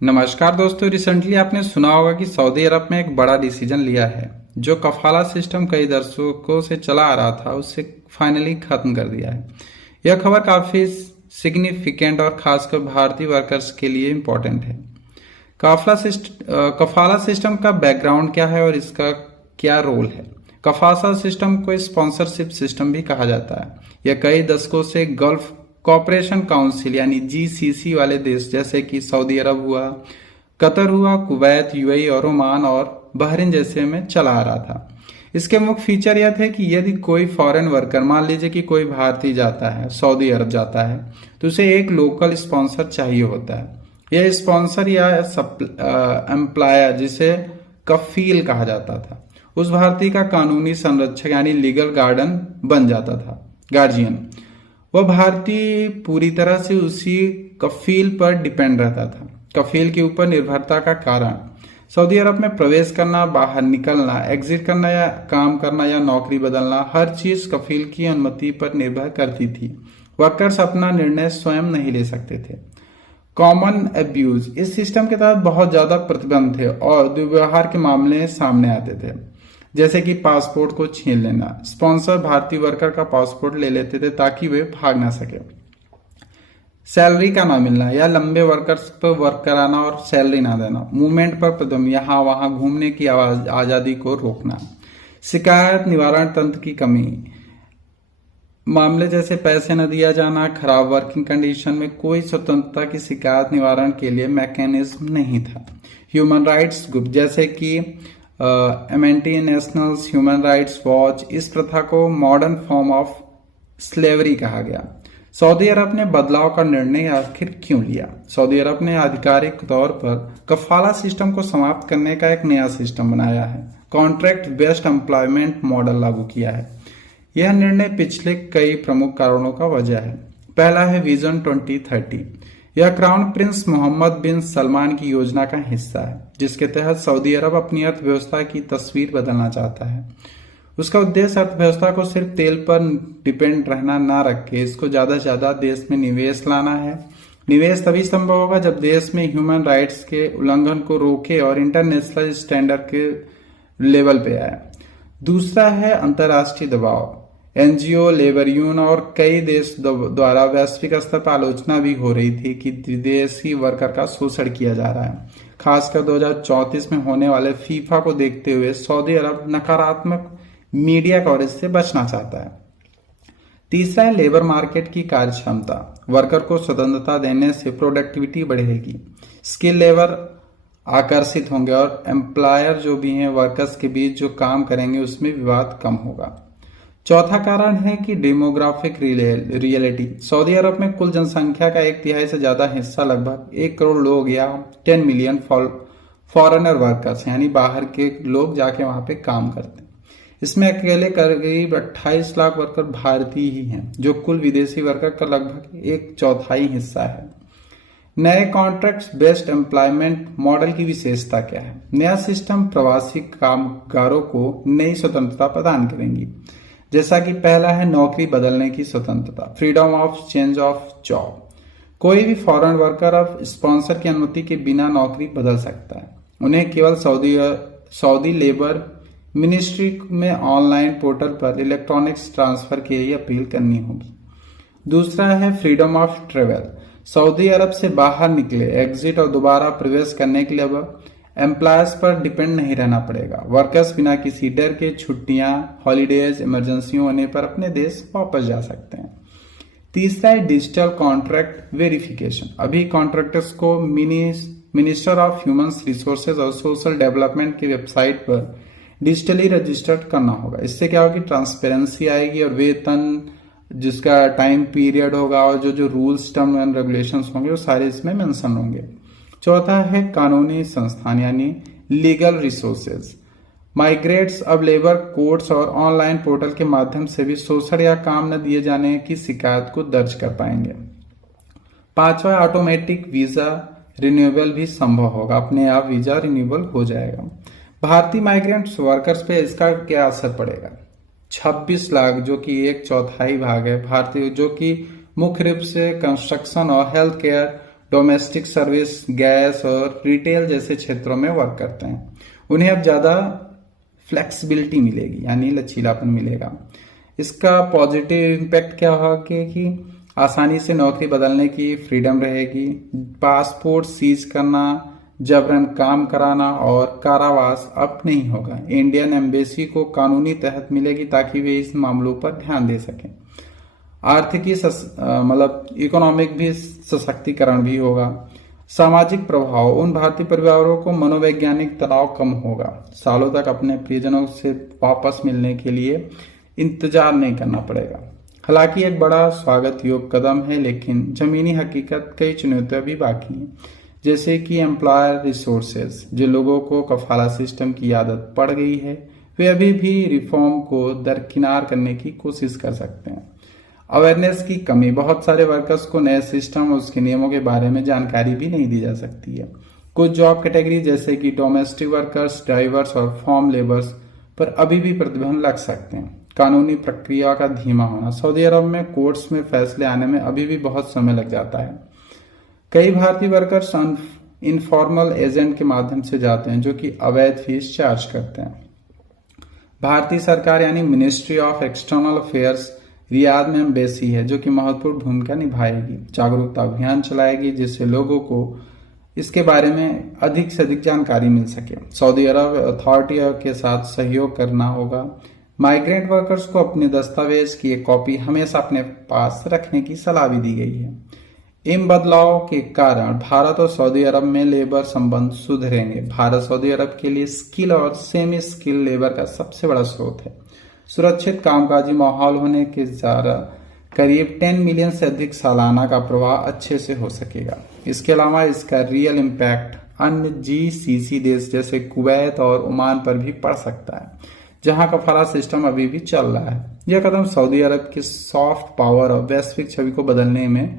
नमस्कार दोस्तों। रिसेंटली आपने सुना होगा कि सऊदी अरब में एक बड़ा डिसीजन लिया है। जो कफाला सिस्टम कई दशकों से चला आ रहा था उसे फाइनली खत्म कर दिया है। यह खबर काफी सिग्निफिकेंट और खासकर भारतीय वर्कर्स के लिए इम्पोर्टेंट है। कफाला सिस्टम का बैकग्राउंड क्या है और इसका क्या रोल है। कफाला सिस्टम को स्पॉन्सरशिप सिस्टम भी कहा जाता है। यह कई दशकों से गल्फ कॉपरेशन काउंसिल यानी जीसीसी वाले देश जैसे कि सऊदी अरब हुआ, कतर हुआ, कुवैत, यूएई और ओमान और बहरीन जैसे में चला आ रहा था। इसके मुख्य फीचर यह थे कि यदि कोई फॉरेन वर्कर, मान लीजिए कि कोई भारतीय जाता है, सऊदी अरब जाता है, तो उसे एक लोकल स्पॉन्सर चाहिए होता है। यह स्पॉन्सर या एम्प्लॉयर, जिसे कफील कहा जाता था, उस भारतीय का कानूनी संरक्षक यानी लीगल गार्डन बन जाता था, गार्जियन। वह भारतीय पूरी तरह से उसी कफील पर डिपेंड रहता था। कफील के ऊपर निर्भरता का कारण सऊदी अरब में प्रवेश करना, बाहर निकलना, एग्जिट करना या काम करना या नौकरी बदलना, हर चीज कफील की अनुमति पर निर्भर करती थी। वर्कर्स अपना निर्णय स्वयं नहीं ले सकते थे। कॉमन एब्यूज, इस सिस्टम के तहत बहुत ज्यादा प्रतिबंध थे और दुर्व्यवहार के मामले सामने आते थे, जैसे कि पासपोर्ट को छीन लेना। स्पॉन्सर भारतीय वर्कर का पासपोर्ट ले लेते थे ताकि वे भाग ना सके। सैलरी का ना मिलना या लंबे वर्कर्स पर वर्क कराना और सैलरी ना देना। मूवमेंट पर प्रतिबंध, यहाँ वहां घूमने की आजादी को रोकना। शिकायत निवारण तंत्र की कमी, मामले जैसे पैसे न दिया जाना, खराब वर्किंग कंडीशन में कोई स्वतंत्रता की शिकायत निवारण के लिए मैकेनिज्म नहीं था। ह्यूमन राइट्स ग्रुप जैसे कि amnesty nationals, human rights watch, इस प्रथा को मॉडर्न फॉर्म ऑफ स्लेवरी कहा गया। सऊदी अरब ने बदलाव का निर्णय आखिर क्यों लिया? सऊदी अरब ने आधिकारिक तौर पर कफाला सिस्टम को समाप्त करने का एक नया सिस्टम बनाया है। कॉन्ट्रैक्ट बेस्ड एम्प्लॉयमेंट मॉडल लागू किया है। यह निर्णय पिछले कई प्रमुख कारणों का वजह है। पहला है विजन 2030। यह क्राउन प्रिंस मोहम्मद बिन सलमान की योजना का हिस्सा है, जिसके तहत सऊदी अरब अपनी अर्थव्यवस्था की तस्वीर बदलना चाहता है। उसका उद्देश्य अर्थव्यवस्था को सिर्फ तेल पर डिपेंड रहना ना रख के इसको ज्यादा से ज्यादा देश में निवेश लाना है। निवेश तभी संभव होगा जब देश में ह्यूमन राइट्स के उल्लंघन को रोके और इंटरनेशनल स्टैंडर्ड के लेवल पे आए। दूसरा है अंतर्राष्ट्रीय दबाव। एनजीओ, लेबर यूनियन और कई देश द्वारा वैश्विक स्तर पर आलोचना भी हो रही थी कि विदेशी वर्कर का शोषण किया जा रहा है। खासकर 2034 में होने वाले फीफा को देखते हुए सऊदी अरब नकारात्मक मीडिया कवरेज से बचना चाहता है। तीसरा है लेबर मार्केट की कार्यक्षमता। वर्कर को स्वतंत्रता देने से प्रोडक्टिविटी बढ़ेगी, स्किल लेबर आकर्षित होंगे और एम्प्लॉयर जो भी हैं वर्कर्स के बीच जो काम करेंगे उसमें विवाद कम होगा। चौथा कारण है कि डेमोग्राफिक रियलिटी। सऊदी अरब में कुल जनसंख्या का 1/3 से ज्यादा हिस्सा, लगभग 1 करोड़ लोग या 10 मिलियन फॉरेनर वर्कर्स यानी बाहर के लोग जाके वहां पे काम करते हैं। इसमें अकेले करीब 28 लाख वर्कर भारतीय ही हैं, जो कुल विदेशी वर्कर का लगभग 1/4 हिस्सा है। नए कॉन्ट्रैक्ट बेस्ड एम्प्लॉयमेंट मॉडल की विशेषता क्या है? नया सिस्टम प्रवासी कामगारों को नई स्वतंत्रता प्रदान करेंगी, जैसा कि पहला है नौकरी बदलने की स्वतंत्रता, freedom of change of job. कोई भी फॉरेन वर्कर अब स्पॉन्सर की अनुमति के बिना नौकरी बदल सकता है। उन्हें केवल सऊदी लेबर मिनिस्ट्री में ऑनलाइन पोर्टल पर इलेक्ट्रॉनिक्स ट्रांसफर की ही अपील करनी होगी। दूसरा है फ्रीडम ऑफ ट्रेवल। सऊदी अरब से बाहर निकले, एग्जिट और दोबारा प्रवेश करने के लिए अब एम्प्लॉयर्स पर डिपेंड नहीं रहना पड़ेगा। वर्कर्स बिना किसी डर के छुट्टियां, हॉलीडेज, इमरजेंसी होने पर अपने देश वापस जा सकते हैं। तीसरा है डिजिटल कॉन्ट्रैक्ट वेरिफिकेशन। अभी कॉन्ट्रैक्टर्स को मिनिस्टर ऑफ ह्यूमन रिसोर्सेज और सोशल डेवलपमेंट की वेबसाइट पर डिजिटली रजिस्टर्ड करना होगा। इससे क्या होगी? ट्रांसपेरेंसी आएगी और वेतन, जिसका टाइम पीरियड होगा और जो रूल्स, टर्म एंड रेगुलेशंस होंगे वो सारे इसमें मेंशन होंगे। चौथा है कानूनी संस्थान यानी लीगल रिसोर्सेज। माइग्रेट्स अब लेबर कोर्ट्स और ऑनलाइन पोर्टल के माध्यम से भी शोषण या काम न दिए जाने की शिकायत को दर्ज कर पाएंगे। पांचवा, ऑटोमेटिक वीजा रिन्यूएबल भी संभव होगा, अपने आप वीजा रिन्यूएबल हो जाएगा। भारतीय माइग्रेंट्स वर्कर्स पे इसका क्या असर पड़ेगा? 26 लाख, जो कि 1/4 भाग है भारतीय, जो कि मुख्य रूप से कंस्ट्रक्शन और health care, domestic service, gas और रिटेल जैसे क्षेत्रों में वर्क करते हैं। उन्हें अब ज़्यादा फ्लेक्सिबिलिटी मिलेगी, यानी लचीलापन मिलेगा। इसका पॉजिटिव इम्पैक्ट क्या होगा कि आसानी से नौकरी बदलने की फ्रीडम रहेगी, पासपोर्ट सीज करना, जबरन काम कराना और कारावास अब नहीं होगा। इंडियन एम्बेसी को कानूनी तहत मिलेगी ताकि वे इस मामलों पर ध्यान दे सकें। आर्थिकी मतलब इकोनॉमिक भी सशक्तिकरण भी होगा। सामाजिक प्रभाव, उन भारतीय परिवारों को मनोवैज्ञानिक तनाव कम होगा। सालों तक अपने प्रियजनों से वापस मिलने के लिए इंतजार नहीं करना पड़ेगा। हालांकि एक बड़ा स्वागत योग्य कदम है, लेकिन जमीनी हकीकत कई चुनौतियां भी बाकी हैं, जैसे कि एम्प्लॉयर रिसोर्सेज। जो लोगों को कफाला सिस्टम की आदत पड़ गई है वे अभी भी रिफॉर्म को दरकिनार करने की कोशिश कर सकते हैं। अवेयरनेस की कमी, बहुत सारे वर्कर्स को नए सिस्टम और उसके नियमों के बारे में जानकारी भी नहीं दी जा सकती है। कुछ जॉब कैटेगरी जैसे कि डोमेस्टिक वर्कर्स, ड्राइवर्स और फार्म लेबर्स पर अभी भी प्रतिबंध लग सकते हैं। कानूनी प्रक्रिया का धीमा होना, सऊदी अरब में कोर्ट्स में फैसले आने में अभी भी बहुत समय लग जाता है। कई भारतीय वर्कर्स इनफॉर्मल एजेंट के माध्यम से जाते हैं जो कि अवैध फीस चार्ज करते हैं। भारतीय सरकार यानी ministry of external affairs Riyadh में एम्बेसी है जो कि महत्वपूर्ण भूमिका निभाएगी। जागरूकता अभियान चलाएगी जिससे लोगों को इसके बारे में अधिक से अधिक जानकारी मिल सके। सऊदी अरब अथॉरिटी के साथ सहयोग करना होगा। माइग्रेंट वर्कर्स को अपने दस्तावेज की एक कॉपी हमेशा अपने पास रखने की सलाह भी दी गई है। इन बदलावों के कारण भारत और सऊदी अरब में लेबर संबंध सुधरेंगे। भारत सऊदी अरब के लिए स्किल और सेमी स्किल लेबर का सबसे बड़ा स्रोत है। सुरक्षित कामकाजी माहौल होने के द्वारा करीब 10 मिलियन से अधिक सालाना का प्रवाह अच्छे से हो सकेगा। इसके अलावा इसका रियल इम्पैक्ट अन्य GCC देश जैसे कुवैत और ओमान पर भी पड़ सकता है, जहां कफाला सिस्टम अभी भी चल रहा है। यह कदम सऊदी अरब की सॉफ्ट पावर और वैश्विक छवि को बदलने में